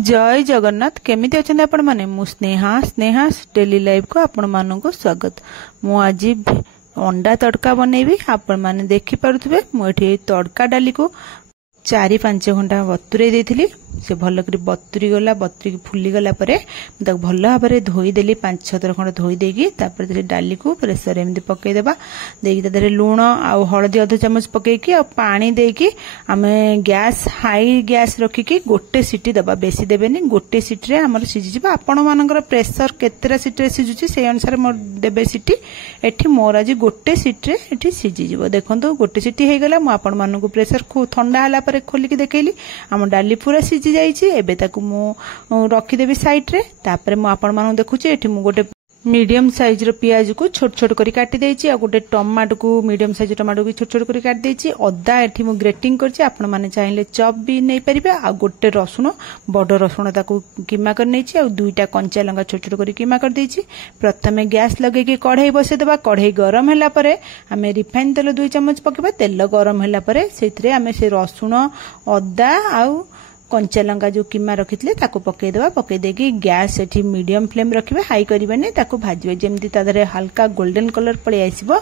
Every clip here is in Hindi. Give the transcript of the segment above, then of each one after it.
जय जगन्नाथ केमिति अछंती आपण माने मु स्नेहा डेली लाइफ को आपण माननको स्वागत। मु आज अंडा तड़का बनैबी। आपण माने देखि पारुथबे मु एठी तड़का डाली को 4-5 घंटा बतुरे देथिली। से भल कर बतुरी गला, बतुरी फुली गला परे भल भाव में धोईदेली 5-6 थर खंड धोई देकी डाली को प्रेसर एमती पकईदेवा। देकी लुण आउ हलदी अध चामच पकईकी आ पानी देकी आमे गैस हाई गैस रखिकी गोटे सीटी दबा, बेसी देबेनी। गोटे सीटी रे हमर सिझी जिबा। आपण मानकर प्रेसर केतेरा सीटी रे सिझुची से अनुसार मोर देबे सीटी। एठी मोर आज गोटे सीटी रे एठी सिझी जिवो। देखंतु गोटे सीटी हे गला। मु आपण मानकु प्रेसर खूब ठंडा हला परे खोलिकी देखैली हम डाली पूरा सिझी जाइए। एबे ताकू मु रखीदेवी साइड रे। तापर मु आपण मानू देखुची एठी मु गोटे मीडियम साइज रो प्याज को छोट छोट करी काटी देछि। आ गोटे टमाटो को मीडियम साइज टमाटो को छोट छोट करी काटी देछि। अदा एठी मु ग्रेटिंग करछि। आपण माने चाहिले चॉप भी नै परिबे। आ गोटे रसुण बड़ रसुण ताकू कीमा कर नैछि। आ दुईटा कंचा लंका छोट छोट करी कीमा कर देछि। प्रथमे गैस लगे के कढ़ाई बसे देबा। कढ़ाई गरम होला परे हमें रिफाइन तेल 2 चम्मच पकेबा। तेल गरम होला परे सेथिरे हमें से रसुण अदा आउ कंचा लंका जो कीमा रखिथिले ताको पकई देबा। पकई देकी गैस एठी मीडियम फ्लेम रखिबे, हाई करिबेनी। ताको भाजिबे जेमती तादरे हल्का गोल्डन कलर पळै आसीबो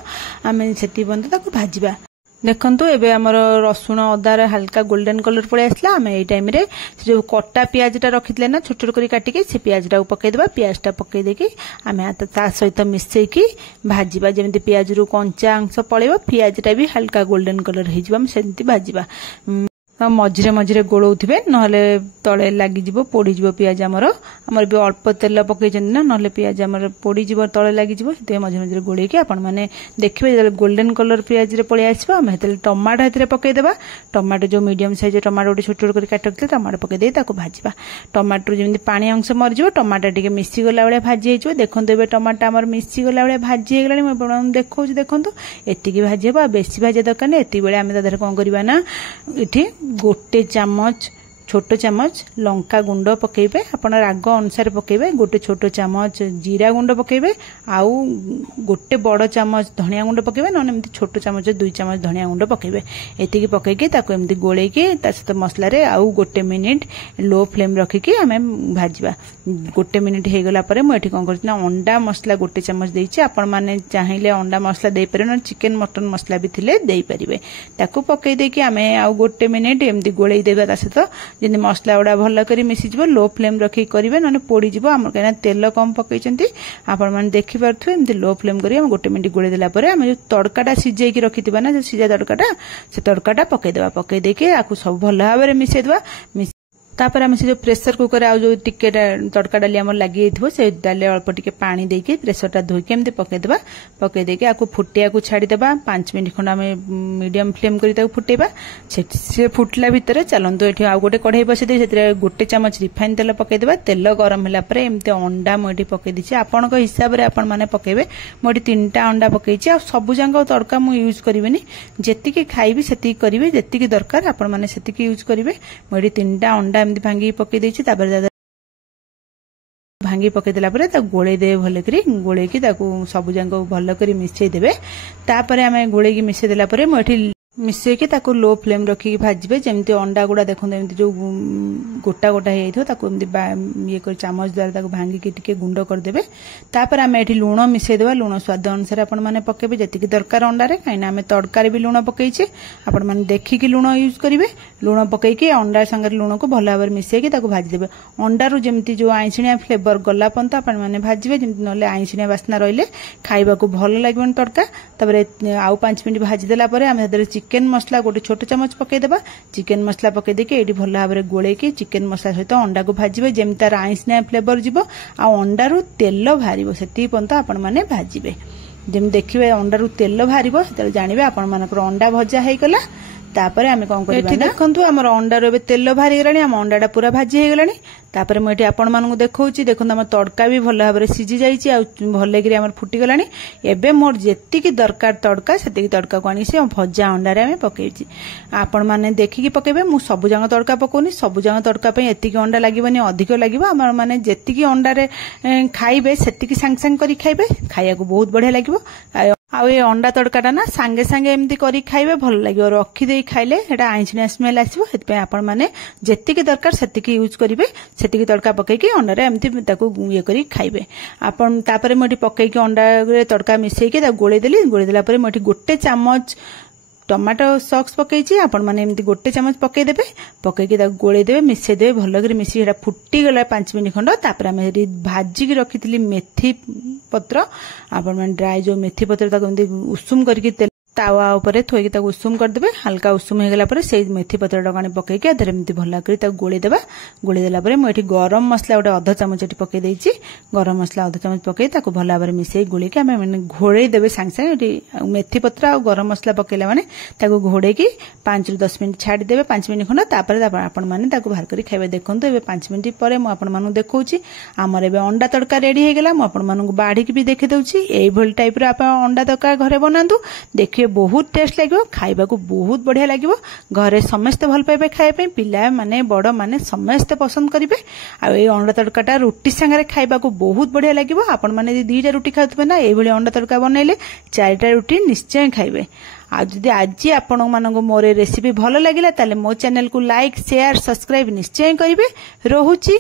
आमे सेति बंद ताको भाजिबा। देखंतु एबे हमर रसुण अदा रे हल्का गोल्डन कलर पळे आसला। हमें एई टाइम रे जो कट्टा प्याजटा रखिथिले ना छोट छोट करी काटी के से प्याजटा पकई देबा। प्याजटा पकई देकी हमें ता सहित मिसेकी भाजिबा। जेमती प्याज रु कंचा अंश पळेबो, प्याजटा भी हल्का गोल्डन कलर हे जिबा। हम सेंती भाजिबा। मझिरे मझिरे गोलौथिबे नहले तळे लागि जिवो, पोड़ी जिवो प्याज। हमर भी अल्प तेल पकईचंदी ना, नहले प्याज हमर पोड़ी जिवो, तळे लागि जिवो। ते मझिरे मझिरे गोळेकी आपण माने देखिबे जे गोल्डन कलर प्याज रे पळे आसीबो। हम हेतले टमाटो हेतरे पकई देबा। टमाटो जो मीडियम साइज टमाटो छोट छोट करी काट रखले टमाटो पकई दे ताको भाजिबा। टमाटो जेमती पानी अंश मर जिवो, टमाटो टिके मिसी गला बेले भाजी हेजो। देखंतु एबे टमाटो हमर मिसी गला बेले भाजी हे गलानी। म देखौछि देखंतु एतिकी भाजिबा। बेसी भाजी दरकार नै। एति बेले हम तादर कोन करबा ना इठी गोटे चामच छोट चामच लंका गुंड पकेबे। आपण राग अनुसार पकेबे। गोटे छोट चामच जीरा गुंड पकेबे। आउ गोटे बड़ चामच धनिया गुंड पकेबे। नने एमती छोट चामच 2 चामच धनिया गुंड पकेबे। एतिकी पकेकी ताको एमती गोळेकी ता सहित मसला रे आउ गोटे मिनिट लो फ्लेम रखिकी हमें भाजिबा। गोटे मिनिट हे गला परे म एठी कोन करछि ना अंडा मसला गोटे चामच देछि। आपण माने चाहिले अंडा मसला दे परिबे न, चिकन मटन मसला भी थिले देई परिबे। ताको पकेई देकी हमें आउ गोटे मिनिट एमती गोळेई देबा। ता सहित जेंति मसला गुड़ा भल कर मिसी जिवो। लो फ्लेम रखी करेंगे ना पोड़ी जिवो। आम कहीं तेल कम पकईचंती आपण माने देखि पारथुवे। एमती लो फ्लेम करी हम गोटे मिनिट गोळेई देला परे हम जो तड़काटा सिझेकी रखिथिबा ना, जो सिझा तड़काटा से तड़काटा पकई देबा। पकई देके आकु सब भल भाव में मिसई देबा। तापर हम से जो प्रेसर कुकर आ जो टिके तड़का डाली आम लगी से डाली अल्प टिके पानी देके प्रेसरटा धोईकी एमती पकई देबा। पकई देके आकु फुटिया को छाड़ी देबा। 5 मिनिट खंड आम मीडियम फ्लेम करी ताकु फुटेबा। से फुटला भितर चलंतु एठी आ गोटे कढ़ाई बसई दे सेतरे गोटे चामच रिफाइन तेल पकई देबा। तेल गरम होला परे एमती अंडा मु एठी पकई दिछि। आपनक हिसाब रे आपण माने पकेबे। मु एठी 3टा अंडा पकईछि। आ सब जांग तड़का मु यूज करिवेनी। जेतिकी खाइबी सेतिकी करिवे, जेतिकी दरकार आपण माने सेतिकी यूज करिवे। मु एठी 3टा अंडा एमती भांगी पकई देछि। तापर भांगी पकई देला परे ता गोळे दे भले करी गोळेकी ताकू सब जांग भल करी मिसई देबे। तापर हमें गोळेकी मिसई देला परे म एठी मिसेकी ताको लो फ्लेम रखी भाजबे। जेमती अंडा गुड़ा देखो एमती जो गोटा गोटा हो ताको एमती ये कर चामच द्वारा ताको भांगी के टिके गुंड कर देबे। तापर हमें एठी लूण मिसई देबा। लूण स्वाद अनुसार आपण माने पकेबे जेतिकी दरकार अंडा रे। काइना हमें तड़का रे भी लूण पकईछे। आपण माने देखिकी लूण यूज करिवे। लूण पकईकी अंडा संगे लूण को भल भाव मिसेकी ताको भाजी देबे। अंडा रु जेमती जो आइंसिणिया फ्लेवर गला पंत आपण माने भाजिबे। जेमती नले आइंसिणिया बास्ना रहिले खाइबा को भल लागबन तड़का। तापर आउ 5 मिनिट भाजी देला परे हम हेदरे चिकन मसला गोटे छोट चामच पकई देबा। चिकन मसला पकई देके एठी भल भाव में गोळेकी चिकन मसला सहित अंडा को भाजिबे। जेमती तार आइंसिणिया फ्लेवर जिवो आ अंडा रु तेल बाहरिबो सेति पंत आपण माने भाजिबे। जेम देखिबे अंडा रु तेल बाहरिबो सेते जानिबे आपण मानकर अंडा भजा हे गला। तापर आमे कोन करबा ना देखंतु हमर अंडा रो बे तेल भारी गलानी। हम अंडाटा पूरा भाजी हे गलानी। तापर म एठी आपण मानकु देखौची। देखंतु हम तड़का भी भल भाव में सिझी जाईची आ भले करी हमर फुटी गलानी। एबे मोर जेतिकी दरकार तड़का सेतिकी तड़का को आनी से भजा अंडा रे हमें पकेइची। आपण माने देखिकी पकेबे। मु सब जंग तड़का पकोनी। सब जंग तड़का पे एतिकी अंडा लागिबनी, अधिक लागिबो। हमर माने जेतिकी अंडा रे खाइबे सेतिकी सांग सांग करी खाइबे। खाइया को बहुत बढ़िया लागिबो। आउ ये अंडा तड़काटा ना सांगे सांगे एमती करी खाइबे भल लागियो रखिदेई खाइले एटा आइंछिया स्मेल आसीबो हेतपे आपण माने जेतिकी दरकार सेतिकी यूज करिवे सेतिकी तड़का पकेकी अंडा रे एमती ताको ये करी खाइबे आपण तापरे मोठी पकेकी अंडा रे तड़का मिसेकी ता गोळे देला परे मोठी गोटे चामच टमाटो सॉक्स पकईची आपण माने एमती गोटे चमच पकई देबे पकईकी ताको गोळे देबे मिसे देबे भल करी मिसी एटा फुट्टी गला 5 मिनिट खंड तापर हम हेरी भाजी की रखितली मेथी पत्र आपण माने ड्राई जो मेथी पत्र ताको एमती उषुम करके तावा ऊपर थोइकी ताको उषुम कर देबे हल्का उषुम हे गेला परे से मेथी पत्र डगाने पकईकी अधर एमती भल करी ताको गोळे देला परे म एठी गरम मसला गोटे आधा चामच एठी पकई देइची गरम मसला आधा चामच पकई ताको भल भाबरे मिसेई गोळे के हम माने घोड़े देबे सांग सांग एठी मेथी पत्र आ गरम मसला पकेला माने ताको घोड़े की 5 ରୁ 10 मिनिट छाडी देबे 5 मिनिट खंड तापर आपण माने ताको बाहर करी खाइबे देखंतु एबे 5 मिनिट परे म आपण मानु देखौची हमर एबे अंडा तड़का रेडी हे गेला म आपण मानु बाडी की भी देखि दउची एई भल टाइप रो आपण अंडा तड़का घरे बनांतु देखिए बहुत टेस्ट लागियो खाइबा को बहुत बढ़िया लागियो घरे समस्त भल पाइबे खाइ पे पिला माने बड़ माने समस्त पसंद करिवे आ ए अंडा तड़काटा रोटी संगे खाइबा को बहुत बढ़िया लागियो आपण माने जे 2टा रोटी खाउतबे ना ए भली अंडा तड़का बनैले 4टा रोटी निश्चय खाइबे आ जदि आज आपण मानको मोर रेसिपी भल लागिला ताले मो चैनल को लाइक शेयर सब्सक्राइब निश्चय करिवे रहूची।